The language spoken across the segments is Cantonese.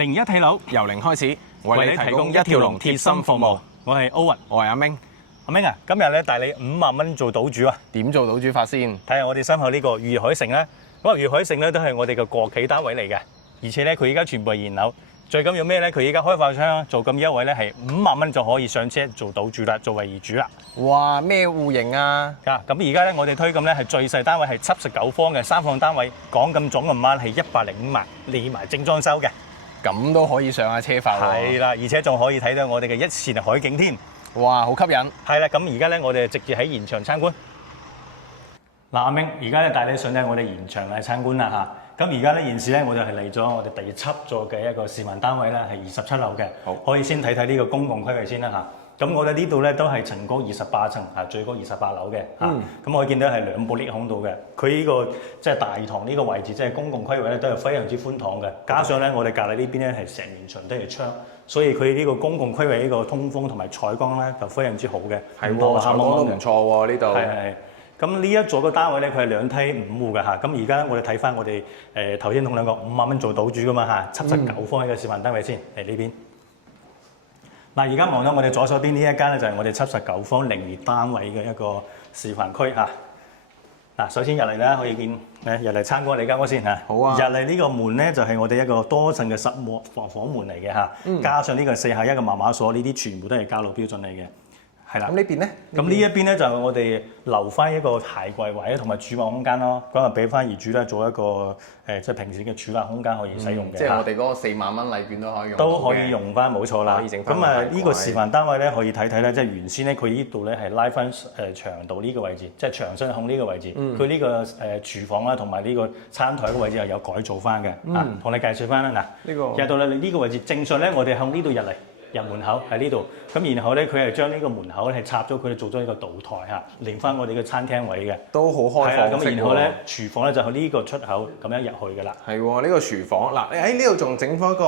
零一體樓由零開始，為你提供一條龍貼心服務。我係歐雲，我係阿明。阿明啊，今日咧帶你5萬蚊做島主啊！點做島主法先？睇下我哋身後呢個裕海城咧，嗰個裕海城咧都係我哋嘅國企單位嚟嘅，而且咧佢依家全部係現樓。最緊要咩咧？佢依家開發商做咁優惠咧，係5萬蚊就可以上車做島主啦，作為業主啦。哇！咩戶型啊？咁而家咧我哋推咁咧係最細單位係79方嘅3房單位，講咁總咁晚係105萬，連埋精裝修嘅。咁都可以上下車法喎。係啦，而且仲可以睇到我哋嘅一線海景添。哇！好吸引。係啦，咁而家咧我哋直接喺現場參觀。嗱，阿明，而家咧帶你上咧我哋現場嚟參觀啦嚇。咁而家咧現時咧我哋係嚟咗我哋第7座嘅一個示範單位啦，係27樓嘅。好，可以先睇睇呢個公共區域先啦嚇。咁我哋呢度咧都係層高28層，最高28樓嘅嚇。咁可以見到係2部 lift 孔度嘅。佢呢個即係大堂呢個位置，即係公共區域咧都係非常之寬敞嘅。加上咧我哋隔離呢邊咧係成面牆都係窗，所以佢呢個公共區域呢個通風同埋採光咧就非常之好嘅。係喎，採光都唔錯喎呢度。係。咁呢一座嘅單位咧，佢係2梯5戶嘅嚇。咁而家我哋睇翻我哋頭先同兩個5萬蚊做島主噶嘛嚇，79方嘅示範單位先嚟呢邊。嗱，而家望到我哋左手邊呢一間咧，就係我哋79方0二單位嘅一個示範區嚇。嗱，首先入嚟咧可以見入嚟參觀你間屋先嚇。好啊。入嚟呢個門咧就係我哋一個多層嘅實木房門嚟嘅嚇，加上呢個4下1嘅密碼鎖，呢啲全部都係交樓標準嚟嘅。係啦，咁呢邊咧？咁呢一邊咧就係我哋留翻一個鞋櫃位同埋儲物空間咯。咁啊，俾翻業主咧做一個即係平時嘅儲物空間可以使用嘅。即係我哋嗰個4萬蚊禮券都可以用。都可以用翻，冇錯啦。可以整翻。咁啊，呢個示範單位咧可以睇睇咧，即係原先咧佢呢度咧係拉翻牆度呢個位置，即係牆身控呢個位置。佢呢個廚房啦同埋呢個餐台嘅位置係有改造翻嘅。同你介紹翻啦嗱。呢個入到咧呢個位置，正常咧我哋向呢度入嚟。入門口喺呢度，咁然後咧佢係將呢個門口咧係插咗佢做咗一個賭台嚇，連翻我哋嘅餐廳位嘅，都好開放式喎。咁然後咧廚房咧就喺呢個出口咁樣入去㗎啦。係喎，呢個廚房嗱，你喺呢度仲整翻個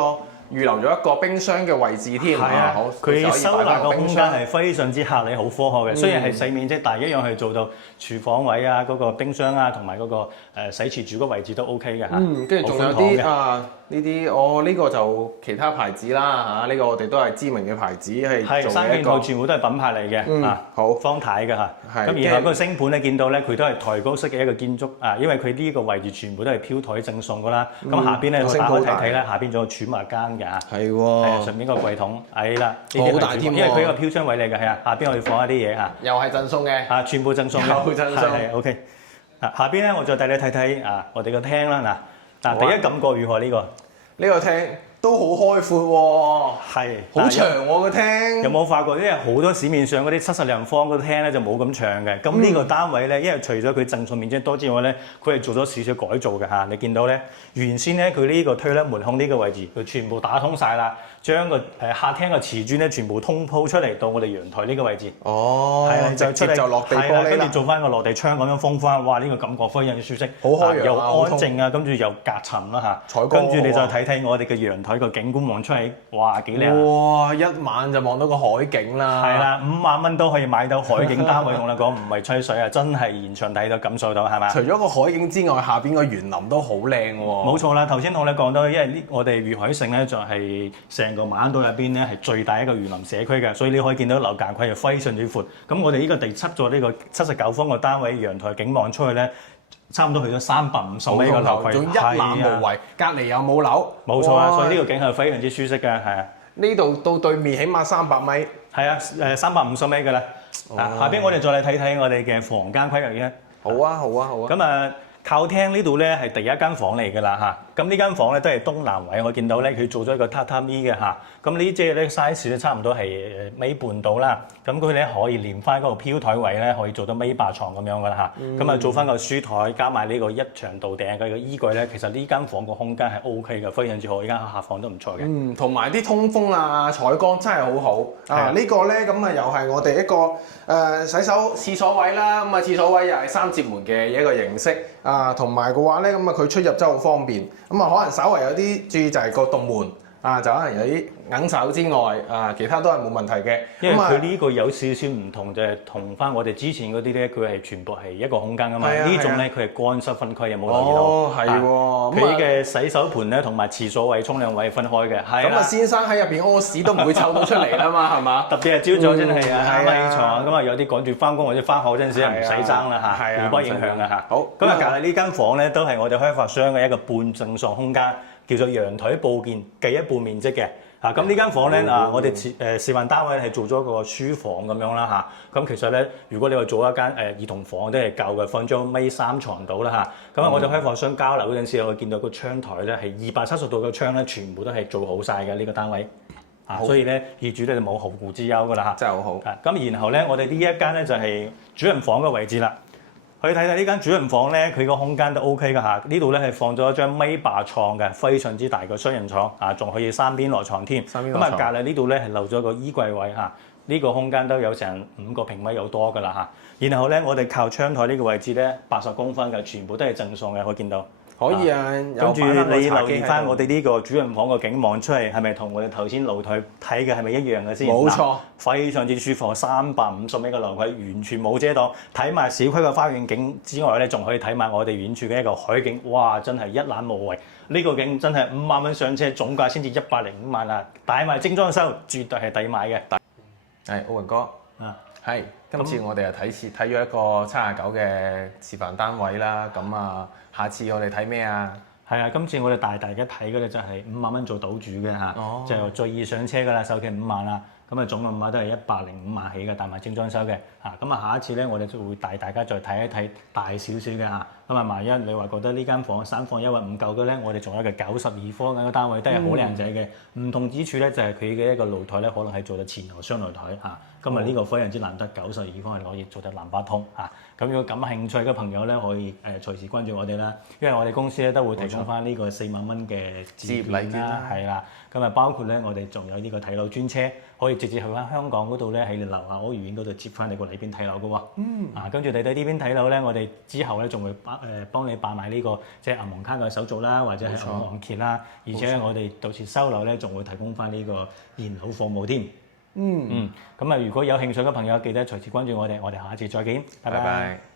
預留咗一個冰箱嘅位置添。係啊，佢收納嘅空間係非常之合理，好科學嘅。雖然係細面積，但係一樣係做到廚房位啊、嗰個冰箱啊，同埋嗰個洗廁紙嗰個位置都 OK 嘅嚇。跟住仲有啲呢啲，呢個就其他牌子啦嚇，呢個我哋都係知名嘅牌子係做三件套全部都係品牌嚟嘅好方太嘅嚇。咁然後嗰個星盤咧見到咧，佢都係抬高式嘅一個建築因為佢呢個位置全部都係飄台正送㗎啦。咁下邊咧我打開睇睇咧，下邊仲有儲物間嘅嚇。係喎。上面個櫃桶係啦，好大添喎。因為佢個飄窗位嚟嘅係啊，下邊可以放一啲嘢嚇。又係贈送嘅。全部贈送嘅。又贈送。係 OK。下邊咧我再帶你睇睇我哋個廳啦嗱。第一感覺如何呢個？呢個廳都好開闊喎，係好長喎個廳。有冇發覺？因為好多市面上嗰啲70方嗰個廳咧就冇咁長嘅。咁呢個單位咧，因為除咗佢贈送面積多之外咧，佢係做咗少少改造嘅嚇。你見到咧，原先咧佢呢個推甩門控呢個位置，佢全部打通晒啦，將個客廳嘅瓷磚咧全部通鋪出嚟到我哋陽台呢個位置。哦，係啦，直接就落地玻璃啦。跟住做翻個落地窗咁樣封翻，哇！呢個感覺非常之舒適，好開揚又安靜啊，跟住又隔塵啦嚇。跟住你再睇睇我哋嘅陽台個景觀望出嚟，哇幾靚！哇！一晚就望到個海景啦。係啦，5萬蚊都可以買到海景單位，同你講唔係吹水啊，真係現場睇到感受到係嘛？除咗個海景之外，下邊個園林都好靚喎。冇錯啦，頭先同你講到，因為我哋裕海城咧就係成個馬鞍島入邊咧係最大一個園林社區嘅，所以你可以見到樓間距係非常之闊。咁我哋呢個第7座呢個79方嘅單位，陽台景望出去咧，差唔多去咗350米嘅樓距，仲一覽無遺。隔離又冇樓，冇錯啊！所以呢個景係非常之舒適嘅，係啊。呢度到對面起碼300米。係啊，350米㗎啦。下邊我哋再嚟睇睇我哋嘅房間規劃嘅。好啊，好啊，好啊。咁靠廳呢度咧係第一間房嚟㗎啦嚇，咁呢間房咧都係東南位，我見到咧佢做咗一個榻榻米嘅嚇，咁呢隻咧 size 咧差唔多係米半到啦，咁佢咧可以連翻嗰個飄台位咧可以做到米八床咁樣㗎啦嚇，咁做翻個書台加埋呢個一長到頂嘅個衣櫃咧，其實呢間房個空間係 OK 嘅，非常之好，依間客房都唔錯嘅。同埋啲通風啊、採光真係好好。呢個咧咁又係我哋一個洗手廁所位啦，咁廁所位又係3節門嘅一個形式。同埋嘅話咧，咁佢出入真係好方便。咁可能稍為有啲注意就係個洞門就可能有啲硬手之外，其他都係冇問題嘅。因為佢呢個有少少唔同，就係同翻我哋之前嗰啲咧，佢係全部係一個空間噶嘛。呢種咧佢係乾濕分開，有冇留意到？哦，係喎。佢嘅洗手盤咧同埋廁所位、沖涼位分開嘅。係咁先生喺入邊屙屎都唔會臭到出嚟啦嘛，係嘛？特別係朝早真係啱啱起床，咁有啲趕住翻工或者翻學嗰陣時唔使爭啦互不影響嘅嚇。好，咁隔離呢間房咧都係我哋開發商嘅一個半正常空間，叫做陽台佈建嘅一半面積嘅。咁呢間房咧我哋示範單位係做咗個書房咁樣啦咁其實咧，如果你話做一間兒童房都係夠嘅，放張1.3米床到啦咁我哋開發商交流嗰陣時，我見到個窗台咧係270度嘅窗咧，全部都係做好晒嘅呢個單位。所以咧業主咧就冇後顧之憂㗎啦真係好好。咁然後咧，我哋呢一間咧就係主人房嘅位置啦。去睇睇呢間主人房咧，佢個空間都 OK 㗎呢度咧係放咗一張米8床嘅，非常之大嘅雙人床仲可以3邊落床添。咁隔離呢度咧係留咗個衣櫃位呢個空間都有成5個平米有多㗎啦然後咧，我哋靠窗台呢個位置咧80公分嘅，全部都係正常嘅，可以見到。可以跟住你留意翻我哋呢個主人房個景望出嚟，係咪同我哋頭先露台睇嘅係咪一樣嘅先？冇錯，非常之舒服，350米嘅樓軌完全冇遮擋，睇埋小區嘅花園景之外咧，仲可以睇埋我哋遠處嘅一個海景，哇！真係一覽無遺。呢個景真係5萬蚊上車，總價先至105萬啦，帶埋精裝修，絕對係抵買嘅。係奧雲哥，係今次我哋又睇咗一個79嘅示範單位啦，咁下次我哋睇咩啊？係今次我哋大家睇嘅咧就係5萬蚊做島主嘅就最易上車㗎啦，首期5萬啦。咁總共都係105萬起嘅，帶埋精裝修嘅下一次咧，我哋就會帶大家再睇一睇大少少嘅萬一你話覺得呢間房3房1衛唔夠嘅咧，我哋仲有一個92方嘅單位都係好靚仔嘅。唔同之處咧就係佢嘅一個露台咧，可能係做到前後雙露台今日呢個非常之難得92方係可以做到南北通咁如果感興趣嘅朋友咧，可以隨時關注我哋啦，因為我哋公司咧都會提供翻呢個4萬蚊嘅置業禮券啦，係啦。咁包括咧我哋仲有呢個睇樓專車，可以直接去翻香港嗰度咧喺你樓下屋苑嗰度接翻你過嚟呢邊睇樓嘅喎。跟住你喺呢邊睇樓咧，我哋之後咧仲會幫你辦埋呢個即係銀行卡嘅手續啦，或者係按揭啦，而且我哋到時收樓咧仲會提供翻呢個現樓服務添。咁如果有興趣嘅朋友，記得隨時關注我哋，我哋下一次再見，拜拜。